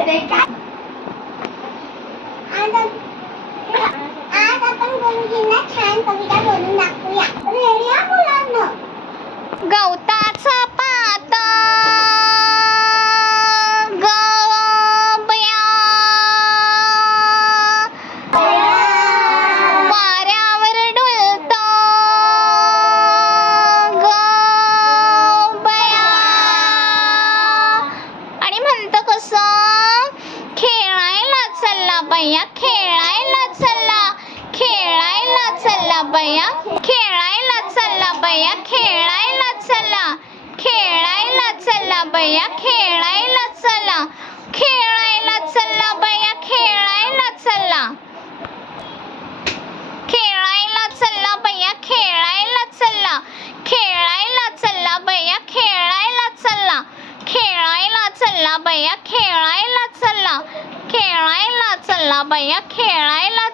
आज आप- आज आपण गुरुजींना छान कविता बोलून दाखवूया रेडिया मुलांना गवताचा बया खेळायला चल्ला बया खेळायला चला खेळायला चला बया खेळायला चला खेळायला चला बया खेळायला चला खेळायला चला बया खेळायला चला खेळायला चला बया खेळायला चला खेळायला चला बया खेळायला चला खेळायला चला बया खेळायला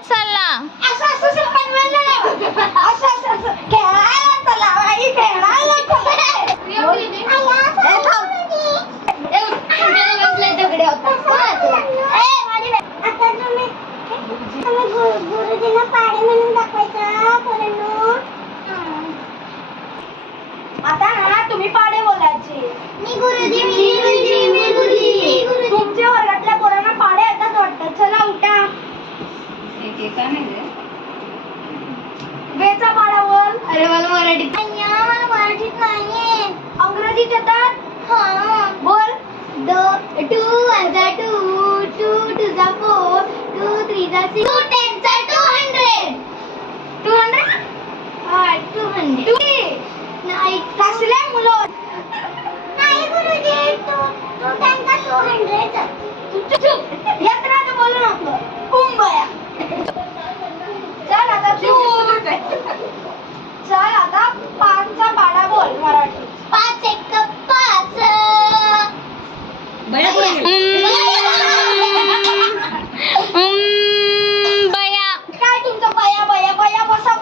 गुरु- गुरुजींना पाढे म्हणून दाखवायचं पोरांनो. आता ना तुम्ही पाडे बोलायचे. मी गुरुजी मी गुरुजी मी गुरुजी. तुमच्या वर्गातल्या पोरांना पाडे येतात वाटतं. चला उठा. वेचा पाडा बोल अरे मला मराठीत अय्या, मला मराठीत नाहीये. अंग्रेजीत येतात? हा. बोल. The two two two two जा फोर टू थ्री जा सिक्स टू टेन जा टू हंड्रेड टू हंड्रेड हा टू नाही कसले मुलं नाही गुरुजी टू टेन जा टू हंड्रेड चुप चुप येत नाही तर बोलू